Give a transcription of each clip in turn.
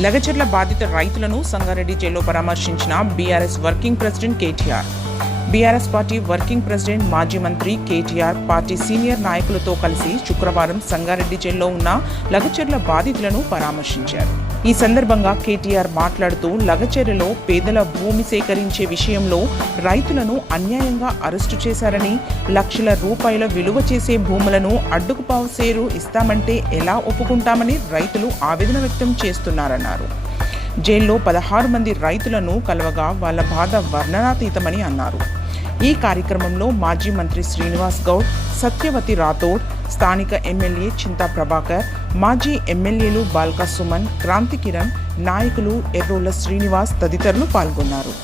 లగచర్ల బాధిత రైతులను సంగారెడ్డి జైల్లో పరామర్శించిన BRS working president KTR. BRS party working president మాజీ మంత్రి కేటీఆర్ పార్టీ సీనియర్ నాయకులతో కలిసి శుక్రవారం సంగారెడ్డి జైల్లో ఉన్న లగచర్ల బాధితులను పరామర్శించారు. ఈ సందర్భంగా కేటీఆర్ మాట్లాడుతూ లగచర్లలో పేదల భూమి సేకరించే విషయంలో రైతులను అన్యాయంగా అరెస్టు చేశారని, లక్షల రూపాయల విలువ చేసే భూములను అడ్డుకుపావు సేరు ఇస్తామంటే ఎలా ఒప్పుకుంటామని రైతులు ఆవేదన వ్యక్తం చేస్తున్నారన్నారు. జైల్లో 16 మంది రైతులను కలవగా వాళ్ళ బాధ వర్ణనాతీతమని అన్నారు. ఈ కార్యక్రమంలో మాజీ మంత్రి శ్రీనివాస్ గౌడ్, సత్యవతి రాథోడ్, స్థానిక ఎమ్మెల్యే చింతా ప్రభాకర్, మాజీ ఎమ్మెల్యేలు బాల్కా సుమన్, క్రాంతి కిరణ్, నాయకులు ఎర్రోళ్ల శ్రీనివాస్ తదితరులు పాల్గొన్నారు.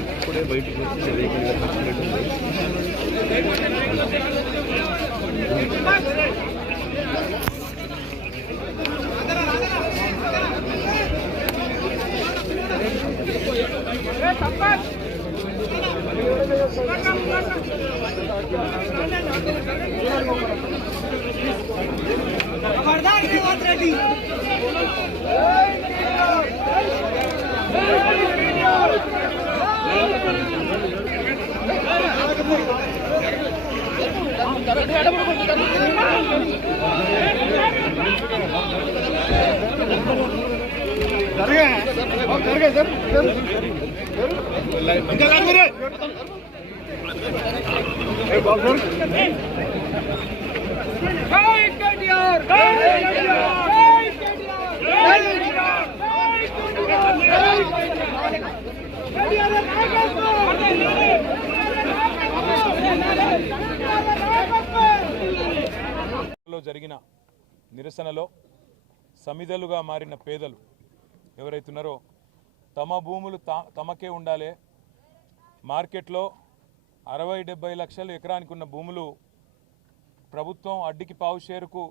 ఇప్పుడే బయటకు వచ్చి జరిగిన నిరసనలో సమిధలుగా మారిన పేదలు ఎవరైతున్నారో తమ భూములు తమకే ఉండాలి, మార్కెట్లో 60-70 లక్షలు ఎకరానికి ఉన్న భూములు ప్రభుత్వం అడ్డికి పావు షేరుకు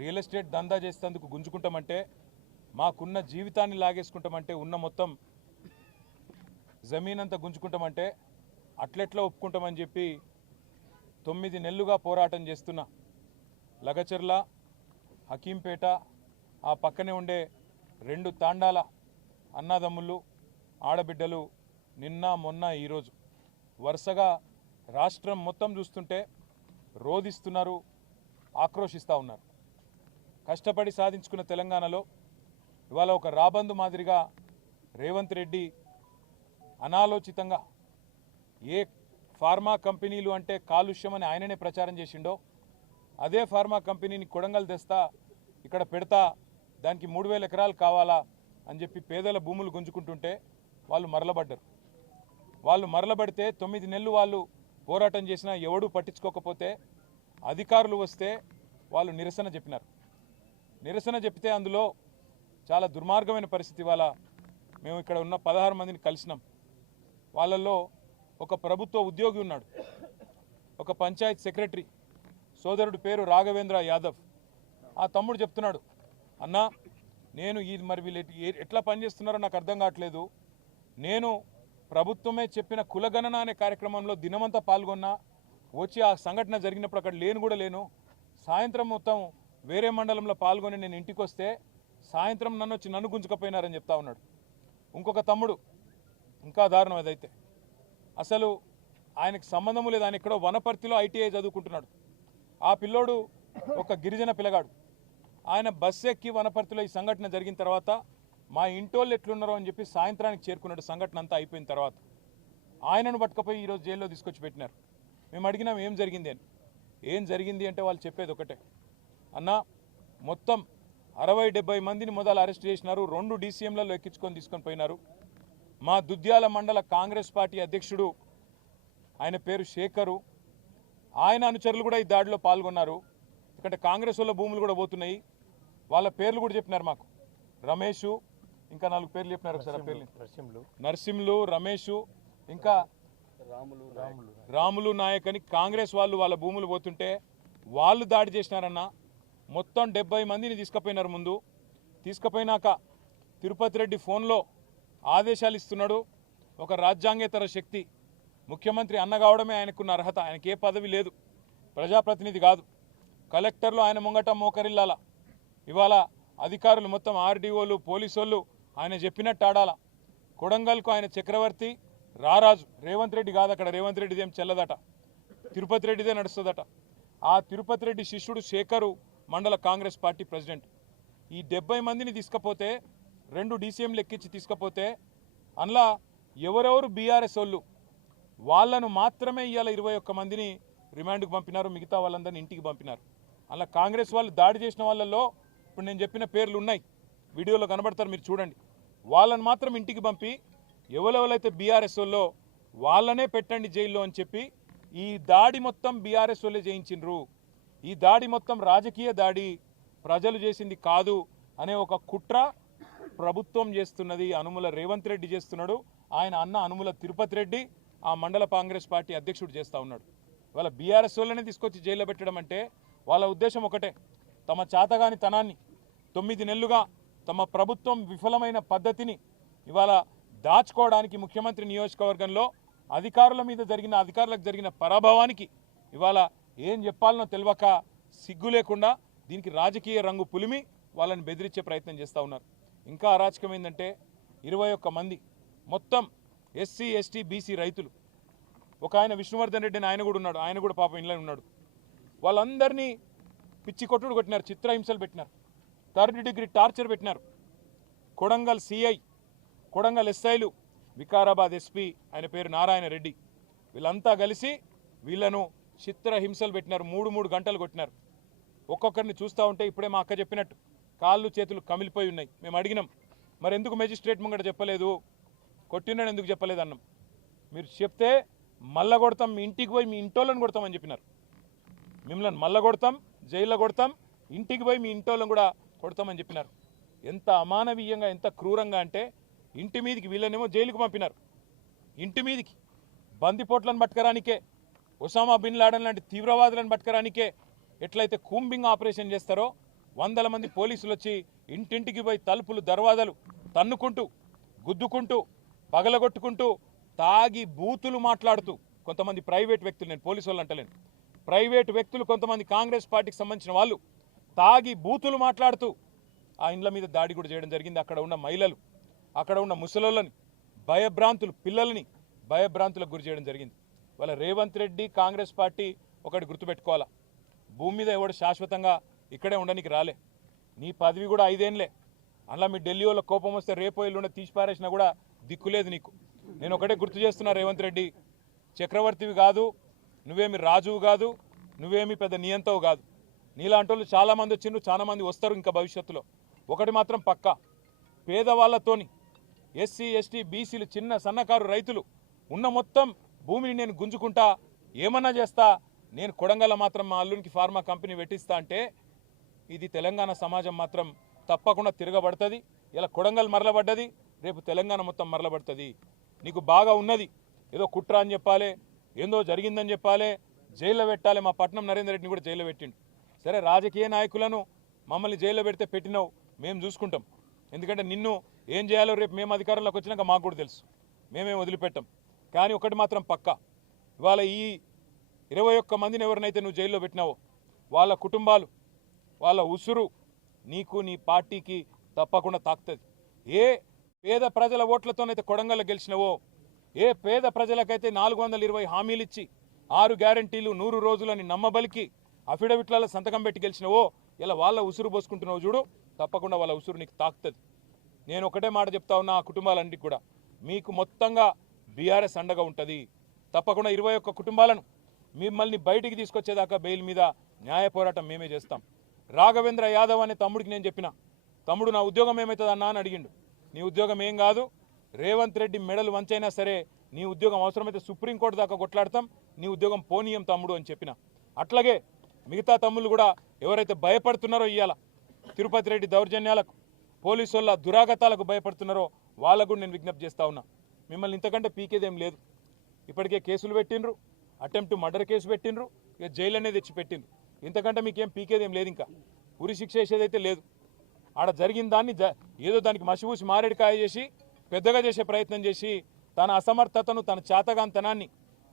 రియల్ ఎస్టేట్ దందా చేసేందుకు గుంజుకుంటామంటే, మాకున్న జీవితాన్ని లాగేసుకుంటామంటే, ఉన్న మొత్తం జమీన్ అంతా గుంజుకుంటామంటే అట్లెట్లా ఒప్పుకుంటామని చెప్పి 9 నెలలుగా పోరాటం చేస్తున్న లగచర్ల, హకీంపేట, ఆ పక్కనే ఉండే 2 తాండాల అన్నదమ్ములు, ఆడబిడ్డలు నిన్న మొన్న ఈరోజు వరుసగా రాష్ట్రం మొత్తం చూస్తుంటే రోధిస్తున్నారు, ఆక్రోశిస్తూ ఉన్నారు. కష్టపడి సాధించుకున్న తెలంగాణలో ఇవాళ ఒక రాబందు మాదిరిగా రేవంత్ రెడ్డి అనాలోచితంగా ఏ ఫార్మా కంపెనీలు అంటే కాలుష్యం అని ఆయననే ప్రచారం చేసిండో అదే ఫార్మా కంపెనీని కొడంగల్ తెస్తా, ఇక్కడ పెడతా, దానికి 3000 ఎకరాలు కావాలా అని చెప్పి పేదల భూములు గుంజుకుంటుంటే వాళ్ళు మరలబడ్డారు. వాళ్ళు మరలబడితే 9 నెలలు వాళ్ళు పోరాటం చేసినా ఎవడూ పట్టించుకోకపోతే అధికారులు వస్తే వాళ్ళు నిరసన చెప్పినారు. నిరసన చెప్తే అందులో చాలా దుర్మార్గమైన పరిస్థితి. ఇవాళ మేము ఇక్కడ ఉన్న 16 మందిని కలిసినాం. వాళ్ళల్లో ఒక ప్రభుత్వ ఉద్యోగి ఉన్నాడు, ఒక పంచాయత్ సెక్రటరీ, సోదరుడు పేరు రాఘవేంద్ర యాదవ్. ఆ తమ్ముడు చెప్తున్నాడు, అన్నా నేను ఈ మరి వీళ్ళు ఎట్లా పనిచేస్తున్నారో నాకు అర్థం కావట్లేదు. నేను ప్రభుత్వమే చెప్పిన కులగణన అనే కార్యక్రమంలో దినమంతా పాల్గొన్నా, వచ్చి ఆ సంఘటన జరిగినప్పుడు అక్కడ లేను కూడా లేను. సాయంత్రం మొత్తం వేరే మండలంలో పాల్గొని నేను ఇంటికి వస్తే సాయంత్రం నన్ను గుంజుకపోయినారని చెప్తా ఉన్నాడు. ఇంకొక తమ్ముడు ఇంకా దారుణం అదైతే, అసలు ఆయనకు సంబంధం లేదు, ఆయన ఎక్కడో వనపర్తిలో ITI చదువుకుంటున్నాడు. ఆ పిల్లోడు ఒక గిరిజన పిల్లగాడు. ఆయన బస్సు ఎక్కి వనపర్తిలో ఈ సంఘటన జరిగిన తర్వాత మా ఇంటోళ్ళు ఎట్లున్నారో అని చెప్పి సాయంత్రానికి చేరుకున్నాడు. సంఘటన అంతా అయిపోయిన తర్వాత ఆయనను పట్టుకపోయి ఈరోజు జైల్లో తీసుకొచ్చి పెట్టినారు. మేము అడిగినాం ఏం జరిగింది అని. ఏం జరిగింది అంటే వాళ్ళు చెప్పేది ఒకటే, అన్న మొత్తం 60-70 మందిని మొదలు అరెస్ట్ చేసినారు, 2 DCMలలో ఎక్కించుకొని తీసుకొని పోయినారు. మా దుద్యాల మండల కాంగ్రెస్ పార్టీ అధ్యక్షుడు, ఆయన పేరు శేఖరు, ఆయన అనుచరులు కూడా ఈ దాడిలో పాల్గొన్నారు. ఎందుకంటే కాంగ్రెస్ వాళ్ళ భూములు కూడా పోతున్నాయి. వాళ్ళ పేర్లు కూడా చెప్పినారు మాకు, రమేషు, ఇంకా 4 పేర్లు చెప్పినారు. ఒకసారి ఆ పేర్లు నర్సింలు, రమేషు, ఇంకా రాములు నాయక్ అని కాంగ్రెస్ వాళ్ళు వాళ్ళ భూములు పోతుంటే వాళ్ళు దాడి చేసినారన్న. మొత్తం 70 మందిని తీసుకుపోయినారు. ముందు తీసుకుపోయినాక తిరుపతి రెడ్డి ఫోన్లో ఆదేశాలు ఇస్తున్నాడు. ఒక రాజ్యాంగేతర శక్తి, ముఖ్యమంత్రి అన్న కావడమే ఆయనకున్న అర్హత, ఆయనకి ఏ పదవి లేదు, ప్రజాప్రతినిధి కాదు. కలెక్టర్లు ఆయన ముంగట మోకరిల్లాల. ఇవాళ అధికారులు మొత్తం RDOలు, పోలీసోళ్ళు ఆయన చెప్పినట్టు ఆడాల. కొడంగల్కు ఆయన చక్రవర్తి, రారాజు. రేవంత్ రెడ్డి కాదు, అక్కడ రేవంత్ రెడ్డిది ఏం చెల్లదట, తిరుపతి రెడ్డిదే నడుస్తుందట. ఆ తిరుపతి రెడ్డి శిష్యుడు శేఖరు మండల కాంగ్రెస్ పార్టీ ప్రెసిడెంట్. ఈ 70 మందిని తీసుకపోతే, 2 DCMలు ఎక్కించి తీసుకపోతే అందులో ఎవరెవరు BRS వాళ్ళు వాళ్ళను మాత్రమే ఇవాళ 21 మందిని రిమాండ్కు పంపినారు, మిగతా వాళ్ళందరినీ ఇంటికి పంపినారు. అలా కాంగ్రెస్ వాళ్ళు దాడి చేసిన వాళ్ళల్లో ఇప్పుడు నేను చెప్పిన పేర్లు ఉన్నాయి, వీడియోలో కనబడతారు, మీరు చూడండి. వాళ్ళని మాత్రం ఇంటికి పంపి ఎవరెవరైతే BRS వాళ్ళో వాళ్ళనే పెట్టండి జైల్లో అని చెప్పి ఈ దాడి మొత్తం BRS వాళ్ళే చేయించిండ్రు. ఈ దాడి మొత్తం రాజకీయ దాడి, ప్రజలు చేసింది కాదు అనే ఒక కుట్ర ప్రభుత్వం చేస్తున్నది. అనుముల రేవంత్ రెడ్డి చేస్తున్నాడు, ఆయన అన్న అనుముల తిరుపతి రెడ్డి ఆ మండల కాంగ్రెస్ పార్టీ అధ్యక్షుడు చేస్తూ ఉన్నాడు. వాళ్ళ BRS వాళ్ళనే తీసుకొచ్చి జైల్లో పెట్టడం అంటే వాళ్ళ ఉద్దేశం ఒకటే, తమ చాతగాని తనాన్ని 9 నెలలుగా తమ ప్రభుత్వం విఫలమైన పద్ధతిని ఇవాళ దాచుకోవడానికి ముఖ్యమంత్రి నియోజకవర్గంలో అధికారులకు జరిగిన పరాభవానికి ఇవాళ ఏం చెప్పాలనో తెలియక సిగ్గు లేకుండా దీనికి రాజకీయ రంగు పులిమి వాళ్ళని బెదిరించే ప్రయత్నం చేస్తూ ఉన్నారు. ఇంకా అరాచకం ఏంటంటే 21 మంది మొత్తం SC, ST, BC రైతులు, ఒక ఆయన విష్ణువర్ధన్ రెడ్డి అని ఆయన కూడా ఉన్నాడు, ఆయన కూడా పాపం ఇంట్లో ఉన్నాడు. వాళ్ళందరినీ పిచ్చి కొట్టుడు కొట్టినారు, చిత్రహింసలు పెట్టినారు, 3rd డిగ్రీ టార్చర్ పెట్టినారు. కొడంగల్ CI, కొడంగల్ SIలు, వికారాబాద్ SP ఆయన పేరు నారాయణ రెడ్డి, వీళ్ళంతా కలిసి వీళ్ళను చిత్రహింసలు పెట్టినారు. 3 గంటలు కొట్టినారు. ఒక్కొక్కరిని చూస్తూ ఉంటే ఇప్పుడే మా అక్క చెప్పినట్టు కాళ్ళు చేతులు కమిలిపోయి ఉన్నాయి. మేము అడిగినాం, మరి ఎందుకు మెజిస్ట్రేట్ ముంగట చెప్పలేదు, కొట్టినాడు ఎందుకు చెప్పలేదు అన్నాం. మీరు చెప్తే మళ్ళా కొడతాం, మీ ఇంటికి పోయి మీ ఇంటోళ్ళని కొడతామని చెప్పినారు. మిమ్మల్ని మళ్ళా కొడతాం, జైల్లో కొడతాం, ఇంటికి పోయి మీ ఇంటోళ్ళని కూడా కొడతామని చెప్పినారు. ఎంత అమానవీయంగా, ఎంత క్రూరంగా అంటే ఇంటి మీదికి వీళ్ళనేమో జైలుకు పంపినారు. ఇంటి మీదికి బందిపోట్లను పట్టుకరానికే, ఒసామా బిన్ లాడెన్ లాంటి తీవ్రవాదులను పట్టుకరానికే ఎట్లయితే కూంబింగ్ ఆపరేషన్ చేస్తారో 100 మంది పోలీసులు వచ్చి ఇంటింటికి పోయి తలుపులు దర్వాజాలు తన్నుకుంటూ, గుద్దుకుంటూ, పగలగొట్టుకుంటూ, తాగి బూతులు మాట్లాడుతూ, కొంతమంది ప్రైవేట్ వ్యక్తులు, నేను పోలీసు వాళ్ళు అంటలేను, ప్రైవేటు వ్యక్తులు కొంతమంది కాంగ్రెస్ పార్టీకి సంబంధించిన వాళ్ళు తాగి బూతులు మాట్లాడుతూ ఆ ఇండ్ల మీద దాడి కూడా చేయడం జరిగింది. అక్కడ ఉన్న మహిళలు, అక్కడ ఉన్న ముసలోళ్ళని పిల్లల్ని భయభ్రాంతులకు గురి చేయడం జరిగింది. వాళ్ళ రేవంత్ రెడ్డి కాంగ్రెస్ పార్టీ ఒకటి గుర్తుపెట్టుకోవాలా, భూమి మీద ఎవడు శాశ్వతంగా ఇక్కడే ఉండడానికి రాలే. నీ పదవి కూడా 5 ఏళ్ళే. అలా మీ ఢిల్లీ వాళ్ళ కోపం వస్తే రేపో ఎల్లుండి తీసి పారేసినా కూడా దిక్కులేదు నీకు. నేను ఒకటే గుర్తు చేస్తున్నా, రేవంత్ రెడ్డి చక్రవర్తివి కాదు, నువ్వేమి రాజువు కాదు, నువ్వేమి పెద్ద నియంతవు కాదు. నీలాంటి వాళ్ళు చాలామంది వచ్చిండ్రు, చాలామంది వస్తారు ఇంకా భవిష్యత్తులో. ఒకటి మాత్రం పక్కా, పేదవాళ్లతోని ఎస్సీ ఎస్టీ బీసీలు చిన్న సన్నకారు రైతులు ఉన్న మొత్తం భూమిని నేను గుంజుకుంటా, ఏమన్నా చేస్తా, నేను కొడంగల్ మాత్రం మా అల్లునికి ఫార్మా కంపెనీ పెట్టిస్తా అంటే ఇది తెలంగాణ సమాజం మాత్రం తప్పకుండా తిరగబడుతుంది. ఇలా కొడంగల్ మరలబడ్డది, రేపు తెలంగాణ మొత్తం మరలబడుతుంది. నీకు బాగా ఉన్నది, ఏదో కుట్ర అని చెప్పాలి, ఏందో జరిగిందని చెప్పాలి, జైల్లో పెట్టాలి. మా పట్నం నరేందర్ రెడ్డిని కూడా జైల్లో పెట్టిండు. సరే, రాజకీయ నాయకులను మమ్మల్ని జైల్లో పెడితే పెట్టినావు, మేము చూసుకుంటాం. ఎందుకంటే నిన్ను ఏం చేయాలో రేపు మేము అధికారంలోకి వచ్చినాక మాకు కూడా తెలుసు, మేమేం వదిలిపెట్టాం. కానీ ఒకటి మాత్రం పక్కా, ఇవాళ ఈ 21 మందిని ఎవరినైతే నువ్వు జైల్లో పెట్టినావో వాళ్ళ కుటుంబాలు, వాళ్ళ ఉసురు నీకు నీ పార్టీకి తప్పకుండా తాకుతుంది. ఏ పేద ప్రజల ఓట్లతోనైతే కొడంగల్లో గెలిచినవో, ఏ పేద ప్రజలకైతే 420 హామీలు ఇచ్చి 6 గ్యారంటీలు 100 రోజులని నమ్మబలికి అఫిడవిట్లలో సంతకం పెట్టి గెలిచినవో, ఇలా వాళ్ళ ఉసురు పోసుకుంటున్నావు చూడు, తప్పకుండా వాళ్ళ ఉసురు నీకు తాకుతుంది. నేను ఒకటే మాట చెప్తా ఉన్నా, ఆ కుటుంబాలన్నిటికీ కూడా మీకు మొత్తంగా బీఆర్ఎస్ అండగా ఉంటుంది. తప్పకుండా 21 కుటుంబాలను మిమ్మల్ని బయటికి తీసుకొచ్చేదాకా బెయిల్ మీద న్యాయ పోరాటం మేమే చేస్తాం. రాఘవేంద్ర యాదవ్ అనే తమ్ముడికి నేను చెప్పిన, తమ్ముడు నా ఉద్యోగం ఏమవుతుంది అన్నా అని అడిగిండు. నీ ఉద్యోగం ఏం కాదు, రేవంత్ రెడ్డి మెడలు వంచైనా సరే నీ ఉద్యోగం అవసరమైతే సుప్రీంకోర్టు దాకా కొట్లాడతాం, నీ ఉద్యోగం పోనీయం తమ్ముడు అని చెప్పిన. అట్లాగే మిగతా తమ్ముళ్ళు కూడా ఎవరైతే భయపడుతున్నారో, ఇవాళ తిరుపతి రెడ్డి దౌర్జన్యాలకు, పోలీసు వాళ్ళ దురాగతాలకు భయపడుతున్నారో వాళ్ళకు కూడా నేను విజ్ఞప్తి చేస్తా ఉన్నా, మిమ్మల్ని ఇంతకంటే పీకేదేం లేదు. ఇప్పటికే కేసులు పెట్టిండ్రు, అటెంప్ట్ మర్డర్ కేసు పెట్టిండ్రు, ఇక జైలు అనేది తెచ్చి పెట్టిండ్రు. ఇంతకంటే మీకేం పీకేదేం లేదు, ఇంకా ఉరి శిక్ష వేసేదైతే లేదు. ఆడ జరిగిన దాన్ని ఏదో దానికి మసిపూసి మారేడుకాయ చేసి పెద్దగా చేసే ప్రయత్నం చేసి తన అసమర్థతను, తన చేతగాంతనాన్ని,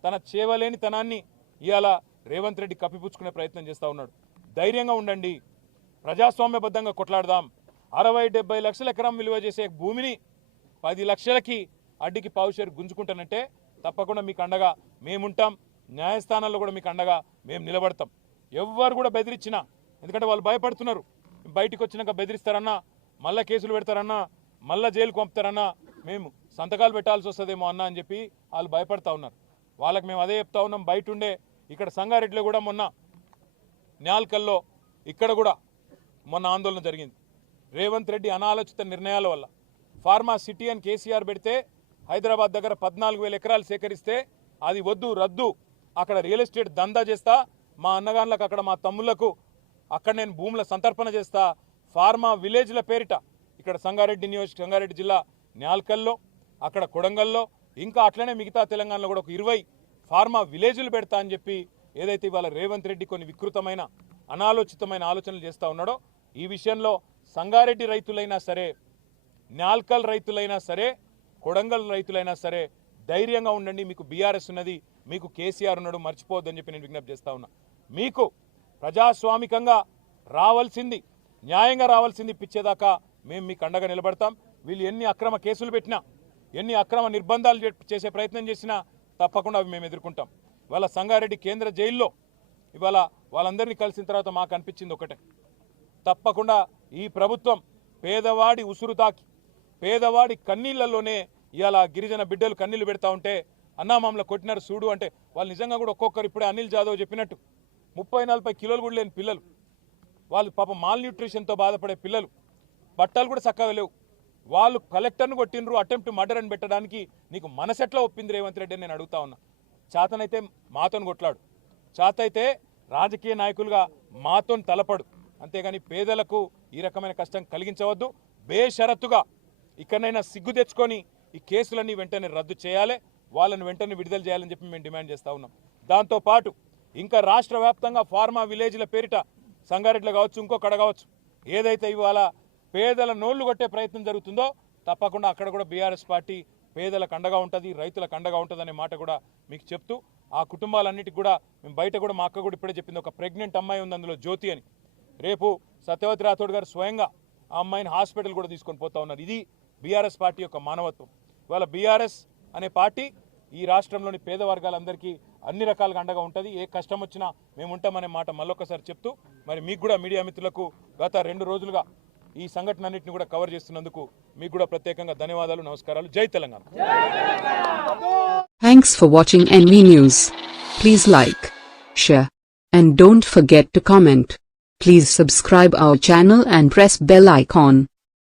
తన చేవలేనితనాన్ని ఇవాళ రేవంత్ రెడ్డి కప్పిపుచ్చుకునే ప్రయత్నం చేస్తూ ఉన్నాడు. ధైర్యంగా ఉండండి, ప్రజాస్వామ్యబద్ధంగా కొట్లాడదాం. 60-70 లక్షల ఎకరం విలువ చేసే భూమిని 10 లక్షలకి అడ్డికి పావుషేరు గుంజుకుంటానంటే తప్పకుండా మీకు అండగా మేముంటాం. న్యాయస్థానాల్లో కూడా మీకు అండగా మేము నిలబడతాం. ఎవ్వరు కూడా బెదిరించినా, ఎందుకంటే వాళ్ళు భయపడుతున్నారు, బయటికి వచ్చినాక బెదిరిస్తారన్నా, మళ్ళీ కేసులు పెడతారన్నా, మళ్ళీ జైలుకు పంపుతారన్నా, మేము సంతకాలు పెట్టాల్సి వస్తుందేమో అన్నా అని చెప్పి వాళ్ళు భయపడతా ఉన్నారు. వాళ్ళకి మేము అదే చెప్తా ఉన్నాం. బయట ఉండే ఇక్కడ సంగారెడ్డిలో కూడా మొన్న న్యాల్కల్లో ఇక్కడ కూడా మొన్న ఆందోళన జరిగింది. రేవంత్ రెడ్డి అనాలోచిత నిర్ణయాల వల్ల ఫార్మా సిటీ అని కేసీఆర్ పెడితే హైదరాబాద్ దగ్గర 14,000 ఎకరాలు సేకరిస్తే అది వద్దు, రద్దు, అక్కడ రియల్ ఎస్టేట్ దందా చేస్తా, మా అన్నగాన్లకు అక్కడ మా తమ్ముళ్లకు అక్కడ నేను భూముల సంతర్పణ చేస్తా, ఫార్మా విలేజ్ల పేరిట ఇక్కడ సంగారెడ్డి జిల్లా న్యాల్కల్లో, అక్కడ కొడంగల్లో, ఇంకా అట్లనే మిగతా తెలంగాణలో కూడా ఒక 20 ఫార్మా విలేజ్లు పెడతా అని చెప్పి ఏదైతే ఇవాళ రేవంత్ రెడ్డి కొన్ని వికృతమైన అనాలోచితమైన ఆలోచనలు చేస్తూ ఉన్నాడో, ఈ విషయంలో సంగారెడ్డి రైతులైనా సరే, న్యాల్కల్ రైతులైనా సరే, కొడంగల్ రైతులైనా సరే ధైర్యంగా ఉండండి. మీకు బీఆర్ఎస్ ఉన్నది, మీకు కేసీఆర్ ఉన్నాడు, మర్చిపోవద్దని చెప్పి నేను విజ్ఞప్తి చేస్తా ఉన్నా. మీకు ప్రజాస్వామికంగా రావాల్సింది, న్యాయంగా రావాల్సింది ఇప్పించేదాకా మేము మీకు అండగా నిలబడతాం. వీళ్ళు ఎన్ని అక్రమ కేసులు పెట్టినా, ఎన్ని అక్రమ నిర్బంధాలు చేసే ప్రయత్నం చేసినా తప్పకుండా అవి మేము ఎదుర్కొంటాం. ఇవాళ సంగారెడ్డి కేంద్ర జైల్లో ఇవాళ వాళ్ళందరినీ కలిసిన తర్వాత మాకు అనిపించింది ఒకటే, తప్పకుండా ఈ ప్రభుత్వం పేదవాడి ఉసురు తాకి, పేదవాడి కన్నీళ్లలోనే ఇవాళ గిరిజన బిడ్డలు కన్నీళ్లు పెడతా ఉంటే అన్నా మమ్మల్ని కొట్టినారు చూడు అంటే వాళ్ళు నిజంగా కూడా ఒక్కొక్కరు ఇప్పుడే అనిల్ జాదవ్ చెప్పినట్టు 30-40 కిలోలు కూడా లేని పిల్లలు, వాళ్ళు పాపం మాల్ న్యూట్రిషన్తో బాధపడే పిల్లలు, బట్టలు కూడా చక్కగా లేవు, వాళ్ళు కలెక్టర్ను కొట్టినరు, అటెంప్ట్ మర్డర్ అని పెట్టడానికి నీకు మనసెట్లా ఒప్పింది రేవంత్ రెడ్డి అని నేను అడుగుతా ఉన్నా. చేతనైతే మాతోని కొట్లాడు, చేతైతే రాజకీయ నాయకులుగా మాతోని తలపడు, అంతేగాని పేదలకు ఈ రకమైన కష్టం కలిగించవద్దు. బేషరతుగా ఇక్కడనైనా సిగ్గు తెచ్చుకొని ఈ కేసులన్నీ వెంటనే రద్దు చేయాలి, వాళ్ళని వెంటనే విడుదల చేయాలని చెప్పి మేము డిమాండ్ చేస్తూ ఉన్నాం. దాంతోపాటు ఇంకా రాష్ట్ర వ్యాప్తంగా ఫార్మా విలేజ్ల పేరిట సంగారెడ్డిలో కావచ్చు, ఇంకొకడ కావచ్చు, ఏదైతే ఇవాళ పేదల నోళ్లు కొట్టే ప్రయత్నం జరుగుతుందో తప్పకుండా అక్కడ కూడా బీఆర్ఎస్ పార్టీ పేదలకు అండగా ఉంటుంది, రైతులకు అండగా ఉంటుంది అనే మాట కూడా మీకు చెప్తూ ఆ కుటుంబాలన్నిటికి కూడా మేము బయట కూడా మా అక్క కూడా ఇప్పుడే చెప్పింది, ఒక ప్రెగ్నెంట్ అమ్మాయి ఉంది అందులో జ్యోతి అని. రేపు సత్యవతి రాథోడ్ గారు స్వయంగా ఆ అమ్మాయిని హాస్పిటల్ కూడా తీసుకొని పోతా ఉన్నారు. ఇది బీఆర్ఎస్ పార్టీ యొక్క మానవత్వం. ఇవాళ బీఆర్ఎస్ అనే పార్టీ ఈ రాష్ట్రంలోని పేద వర్గాలందరికీ అన్ని రకాలుగా అండగా ఉంటుంది. ఏ కష్టం వచ్చినా మేము ఉంటామనే మాట మళ్ళొకసారి చెప్తూ, మరి మీకు కూడా మీడియా మిత్రులకు గత 2 రోజులుగా ఈ సంఘటన అన్నింటిని కూడా కవర్ చేస్తున్నందుకు మీకు కూడా ప్రత్యేకంగా ధన్యవాదాలు, నమస్కారాలు. జై Telangana. Thanks for watching NV News. Please like, share, and don't forget to comment. Please subscribe our channel and press bell icon.